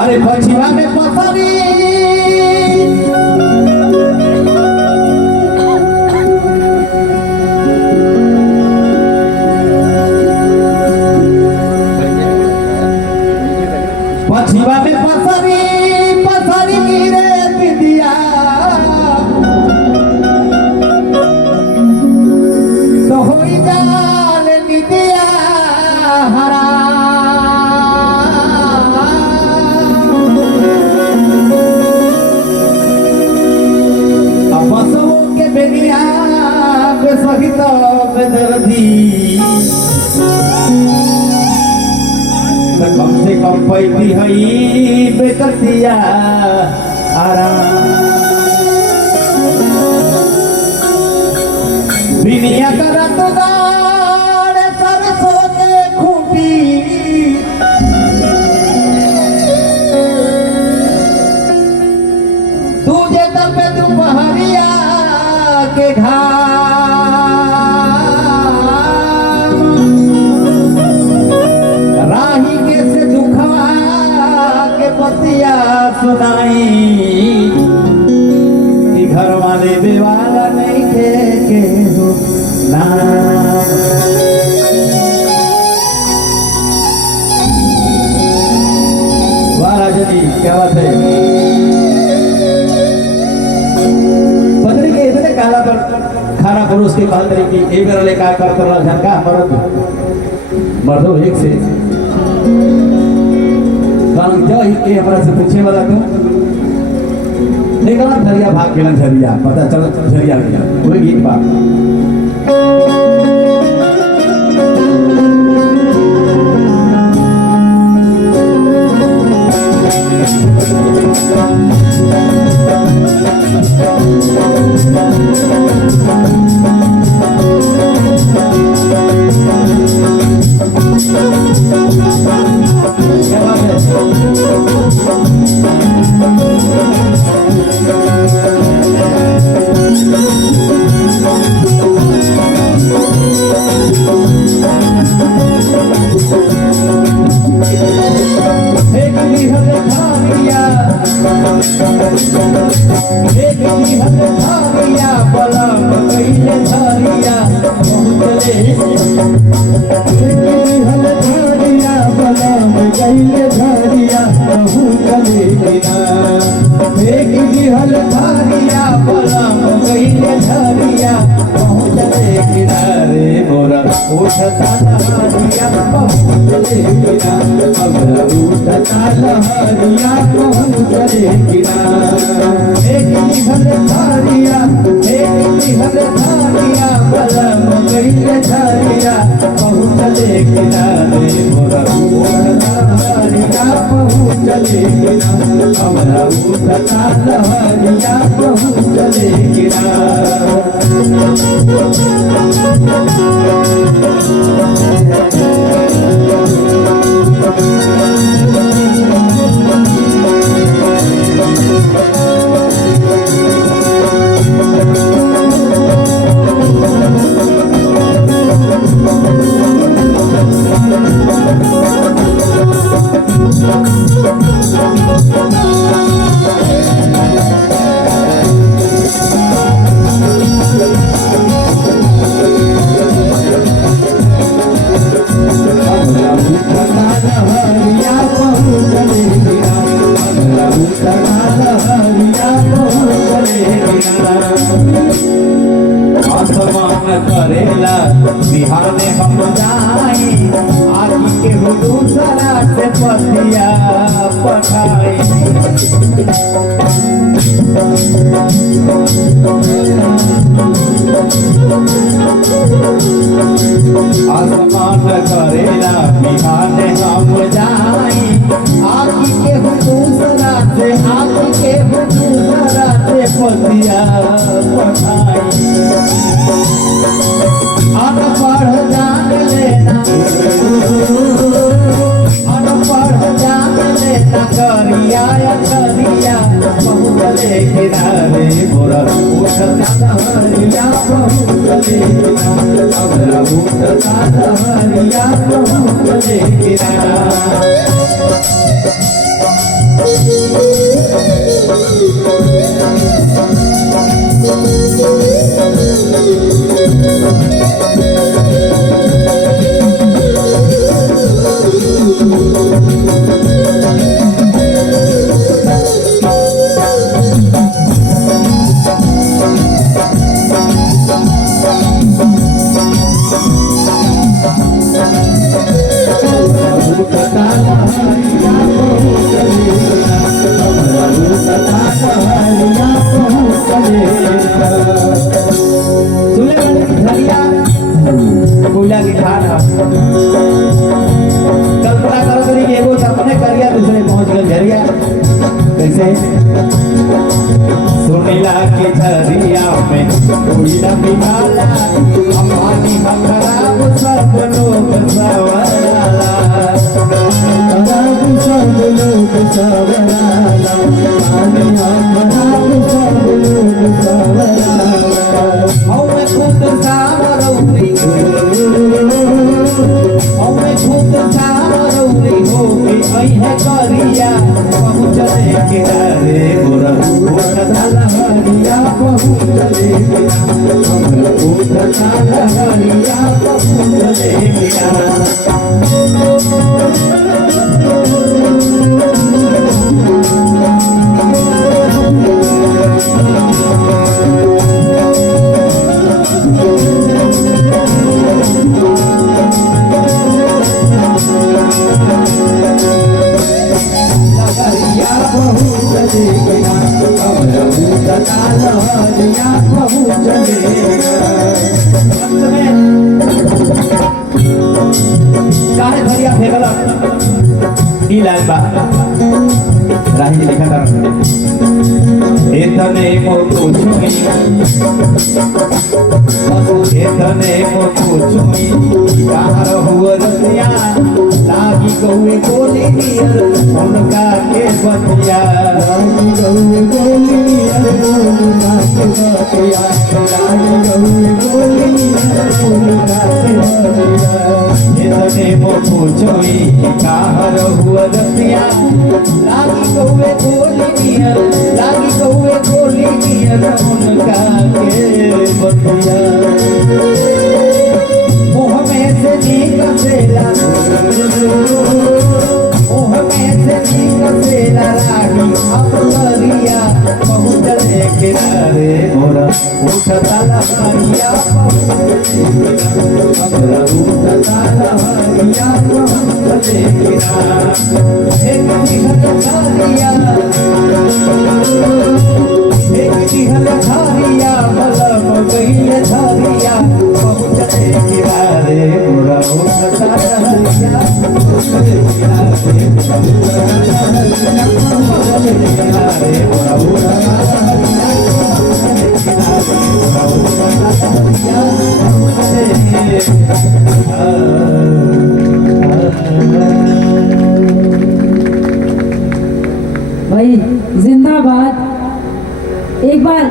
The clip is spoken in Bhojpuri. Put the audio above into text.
अरे पछिया में पसरी पछिया में पसरी पसरी गिरे बिंदिया तो होई जाल निदिया हरा सहित बेदर्दी कम से कम पैदी हई बेकतिया आराम बिनिया करत गाड़ सरसों के खूंटी तुझे तब दोपहरिया के घाट सुनाई कि घर वाले बेवाला नहीं के हो ना वाला जनी क्या बात है पत्नी के इतने काला पर खाना परोस के कहते रही कि एक बार ले काय करते रहा झनका मर्दो एक से के हमरा से पूछे वाला तो निकला झरिया भाग गेला झरिया पता चल झरिया गया कोई गीत बात करेला बिहार में हम जाई आदि के हो दूसरा से पतिया पठाई आसमान करेला बिहार में हम जाई आदि के हो दूसरा से पतिया पठाई अनपढ़ जान लेना करिया करिया बहुतले किनारे मोरा उठता हरिया बहुतले किनारे हमरा उठता हरिया बहुतले किनारे लंबी काला अम्मानी खराब सब लोग सवराला खराब सब लोग सवराला पानी खराब सब लोग सवराला हमें खुद सावरौरी हमें खुद सावरौरी हो के अइहे करिया पहुँचले किनारे मोरा उठ ताला हरिया पहुँचले किनारे हमरा उठ ताला हरिया पहुँचले किनारे हरिया पहुँचले किनारे हमरा उठ ताला हरिया पहुँचले काहे धरिया फेंकल ई लाइन बा राही जी लिखा था एतने मोटू छुई बस एतने मोटू छुई कहाँ रहुआ रतिया लागी गौए गोली नियर उनका के बतिया लागी गौए गोली नियर उनका के बतिया लागी गौए गोली नियर उनका के बतिया एतने मोटू छुई कहाँ रहुआ रतिया लागी गौए गोली नियर लागी गौए गोली नियर उनका के बतिया मुँह में से निकसेला मुँह में से निकसेला रागी अपरिया पहुँचले किनारे मोरा उठ ताला हरिया हमरा उठ ताला हरिया पहुँचले किनारे एक निहत हरिया धारिया मलम गई धारिया पहुँचले किनारे मोरा उठ ताला हरिया पहुँचले किनारे पहुँचले किनारे मोरा उठ ताला हरिया भाई जिंदाबाद। एक बार